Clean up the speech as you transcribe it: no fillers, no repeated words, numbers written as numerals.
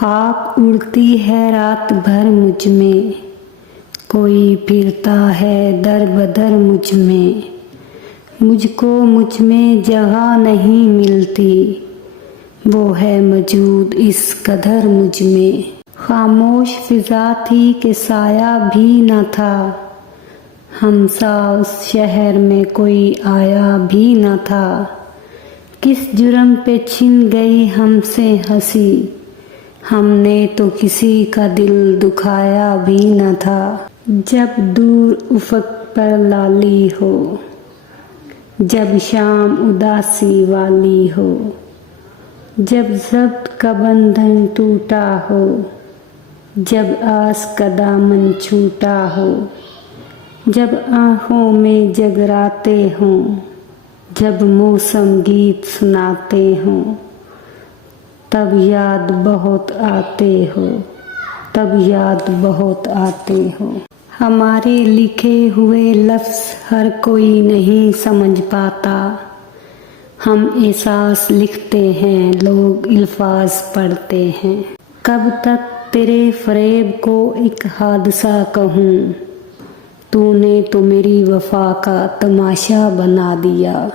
खाक उड़ती है रात भर मुझ में, कोई फिरता है दर बदर मुझ में। मुझको मुझ में जगह नहीं मिलती, वो है मौजूद इस कदर मुझ में। खामोश फिजा थी कि साया भी न था, हमसा उस शहर में कोई आया भी न था। किस जुर्म पे छिन गई हमसे हंसी, हमने तो किसी का दिल दुखाया भी न था। जब दूर उफ़क़ पर लाली हो, जब शाम उदासी वाली हो, जब ज़ब्त का बंधन टूटा हो, जब आस का दामन छूटा हो, जब आँखों में जगराते हों, जब मौसम गीत सुनाते हों, तब याद बहुत आते हो, तब याद बहुत आते हो। हमारे लिखे हुए लफ्ज़ हर कोई नहीं समझ पाता, हम एहसास लिखते हैं, लोग अल्फाज पढ़ते हैं। कब तक तेरे फ़रेब को एक हादसा कहूँ, तूने तो मेरी वफ़ा का तमाशा बना दिया।